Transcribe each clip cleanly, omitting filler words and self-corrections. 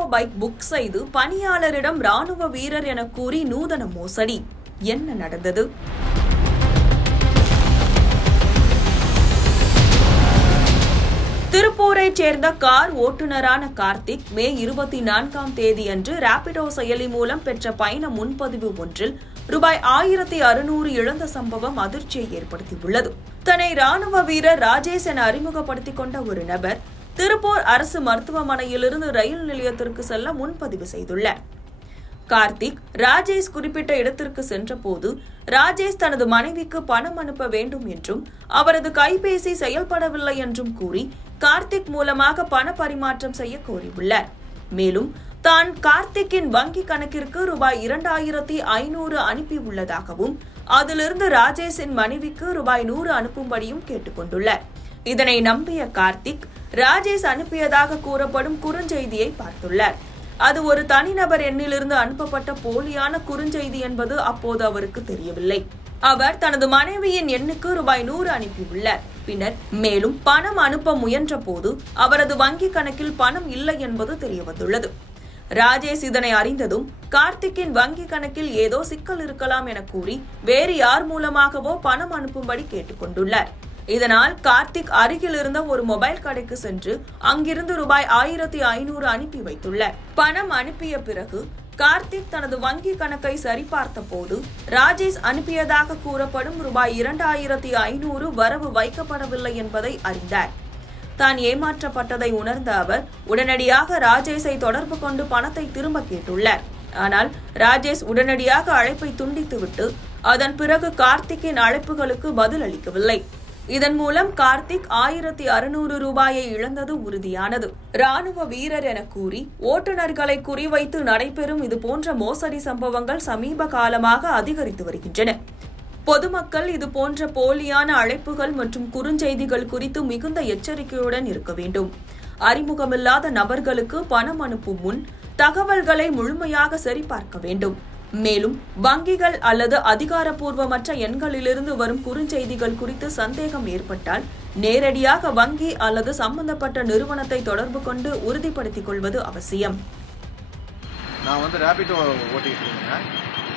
Rapido bike book செய்து பணியாளரிடம் ராணுவ வீரர் என கூறி நூதன மோசடி. என்ன நடந்தது? திருப்பூரைச் சேர்ந்த கார் ஓட்டுநரான கார்த்திக் மே 24ஆம் தேதியன்று ரேபிடோ செயலி மூலம் பெற்ற பயண முன்பதிவு ஒன்றில் ரூபாய் 1600 இழந்த சம்பவம் அதிர்ச்சியை ஏற்படுத்தியுள்ளது. தன்னை ராணுவ வீரர் ராஜேஷ் என அறிமுகப்படுத்திக் கொண்ட ஒரு நபர் திருப்பூர் அரசு மருத்துவமனையிலிருந்து ரயில் நிலையத்திற்கு செல்ல முன்பதிவு செய்துள்ளார். கார்த்திக் ராஜேஷ் குறிப்பிட்ட இடத்திற்கு சென்றபோது ராஜேஷ் தனது மனைவிக்கு பணம் அனுப்ப வேண்டும் என்றும் அவரது கைபேசி செயல்படவில்லை என்றும் கூறி கார்த்திக் மூலமாக பண பரிமாற்றம் செய்ய கோரியுள்ளார். மேலும் தான் கார்த்திக்கின் வங்கி கணக்கிற்கு ரூபாய் 2500 அனுப்பியுள்ளதாகவும் அதிலிருந்து ராஜேஷின் மனைவிக்கு ரூபாய் 100 அனுப்பும்படியும் கேட்டுக் கொண்டுள்ளார். இதனை நம்பிய கார்த்திக் ராஜேஷ் அனுப்பியதாக கூறப்படும் குறுஞ்செய்தியை பார்த்துள்ளார். அது ஒரு தனிநபர் எண்ணிலிருந்து அனுப்பப்பட்ட போலியான குறுஞ்செய்தி என்பது அப்போது அவருக்கு தெரியவில்லை. அவர் தனது மனைவியின் எண்ணுக்கு ரூபாய் 100 அனுப்பியுள்ளார். பின்னர் மேலும் பணம் அனுப்ப முயன்ற போது அவரது வங்கி கணக்கில் பணம் இல்லை என்பது தெரியவந்துள்ளது. ராஜேஷ் இதனை அறிந்ததும் கார்த்திக்கின் வங்கி கணக்கில் ஏதோ சிக்கல் இருக்கலாம் என கூறி வேறு யார் மூலமாகவோ பணம் அனுப்பும்படி கேட்டுக் கொண்டுள்ளார். இதனால் கார்த்திக் அருகில் இருந்த ஒரு மொபைல் கடைக்கு சென்று அங்கிருந்து ரூபாய் 1500 அனுப்பி வைத்துள்ளார். பணம் அனுப்பிய பிறகு கார்த்திக் தனது வங்கி கணக்கை சரிபார்த்த போது ராஜேஷ் அனுப்பியதாக கூறப்படும் ரூபாய் 2500 வரவு வைக்கப்படவில்லை என்பதை அறிந்தார். தான் ஏமாற்றப்பட்டதை உணர்ந்த அவர் உடனடியாக ராஜேஷை தொடர்பு கொண்டு பணத்தை திரும்ப கேட்டுள்ளார். ஆனால் ராஜேஷ் உடனடியாக அழைப்பை துண்டித்துவிட்டு அதன் பிறகு கார்த்திக்கின் அழைப்புகளுக்கு பதில் அளிக்கவில்லை. இதன் மூலம் கார்த்திக் 1600 ரூபாயை இழந்தது உறுதியானது. ராணுவ வீரர் என கூறி ஓட்டுநர்களை குறிவைத்து நடைபெறும் இதுபோன்ற மோசடி சம்பவங்கள் சமீப காலமாக அதிகரித்து வருகின்றன. பொதுமக்கள் இதுபோன்ற போலியான அழைப்புகள் மற்றும் குறுஞ்செய்திகள் குறித்து மிகுந்த எச்சரிக்கையுடன் இருக்க வேண்டும். அறிமுகமில்லாத நபர்களுக்கு பணம் அனுப்பும் முன் தகவல்களை முழுமையாக சரிபார்க்க வேண்டும். மேலும் வங்கிகள் அல்லது அதிகாரப்பூர்வமற்ற எண்களிலிருந்து வரும் குறுஞ்செய்திகள் குறித்து சந்தேகம் ஏற்பட்டால் நேரடியாக வங்கி அல்லது சம்பந்தப்பட்ட நிறுவனத்தை தொடர்பு கொண்டு உறுதிப்படுத்திக் கொள்வது அவசியம். நான் ரேபிடோ ஓட்டிட்டு இருக்கேன்.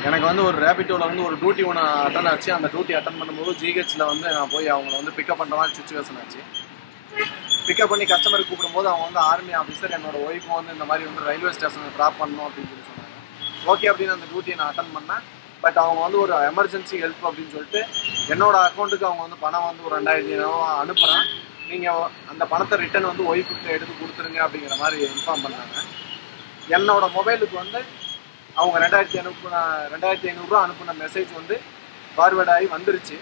எனக்கு ஒரு ரேபிடோவில் ஒரு டியூட்டி ஒன்று அட்டன் ஆச்சு. அந்த டியூட்டி அட்டன் பண்ணும்போது ஜிஹெச்சில் நான் போய் அவங்கள பிக்கப் பண்ணுற மாதிரி சுச்சுவேஷன் ஆச்சு. பிக்கப் பண்ணி கஸ்டமருக்கு கூப்பிடும்போது அவங்க ஆர்மி ஆஃபீஸர் என்னோட ஒய்ஃபும் இந்த மாதிரி ரயில்வே ஸ்டேஷனில் ட்ராப் பண்ணணும் அப்படின்னு சொல்லி சொன்னாங்க. ஓகே அப்படின்னு அந்த டியூட்டியை நான் அட்டன் பண்ணேன். பட் அவங்க ஒரு எமர்ஜென்சி ஹெல்ப் அப்படின்னு சொல்லிட்டு என்னோட அக்கௌண்ட்டுக்கு அவங்க பணம் ஒரு 2500 அனுப்புகிறேன், நீங்கள் அந்த பணத்தை ரிட்டன் ஒய்ஃபுக்கு எடுத்து கொடுத்துருங்க அப்படிங்கிற மாதிரி இன்ஃபார்ம் பண்ணாங்க. என்னோட மொபைலுக்கு அவங்க 2500 அனுப்புன மெசேஜ் ஃபார்வேர்ட் ஆகி வந்துருச்சு.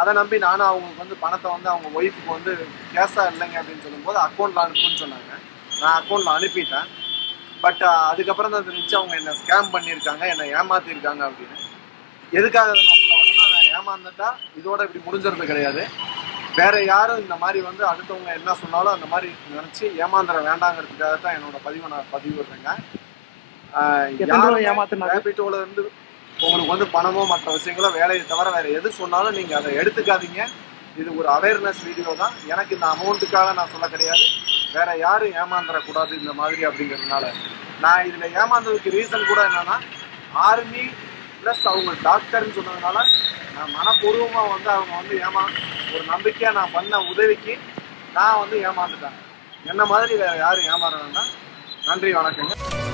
அதை நம்பி நானும் அவங்களுக்கு பணத்தை அவங்க ஒய்ஃபுக்கு கேஷாக இல்லைங்க அப்படின்னு சொல்லும்போது அக்கௌண்ட்டில் அனுப்புன்னு சொன்னாங்க. நான் அக்கௌண்ட்டில் அனுப்பிட்டேன். பட் அதுக்கப்புறம் தான் தெரிஞ்சு அவங்க என்னை ஸ்கேம் பண்ணியிருக்காங்க, என்னை ஏமாற்றிருக்காங்க அப்படின்னு. எதுக்காக நான் சொல்ல வரேன்னா, நான் ஏமாந்துட்டா இதோட இப்படி முடிஞ்சிறது கிடையாது. வேற யாரும் இந்த மாதிரி அடுத்தவங்க என்ன சொன்னாலும் அந்த மாதிரி நினச்சி ஏமாந்துட வேண்டாங்கிறதுக்காக தான் என்னோட பதிவை நான் பதிவிடுறேங்க. ரேபிடோல இருந்து உங்களுக்கு பணமோ மற்ற விஷயங்களோ வேலையை தவிர வேற எது சொன்னாலும் நீங்கள் அதை எடுத்துக்காதீங்க. இது ஒரு அவேர்னஸ் வீடியோ தான். எனக்கு இந்த அமௌண்ட்டுக்காக நான் சொல்ல கிடையாது. வேற யாரும் ஏமாந்துடக்கூடாது இந்த மாதிரி அப்படிங்கிறதுனால. நான் இதில் ஏமாந்ததுக்கு ரீசன் கூட என்னன்னா, ஆர்மி ப்ளஸ் அவங்க டாக்டர்னு சொன்னதுனால நான் மனப்பூர்வமாக அவங்க ஒரு நம்பிக்கையாக நான் பண்ண உதவிக்கு நான் ஏமாந்துட்டேன். என்ன மாதிரி வேற யாரும் ஏமாற வேண்டாம். நன்றி, வணக்கங்க.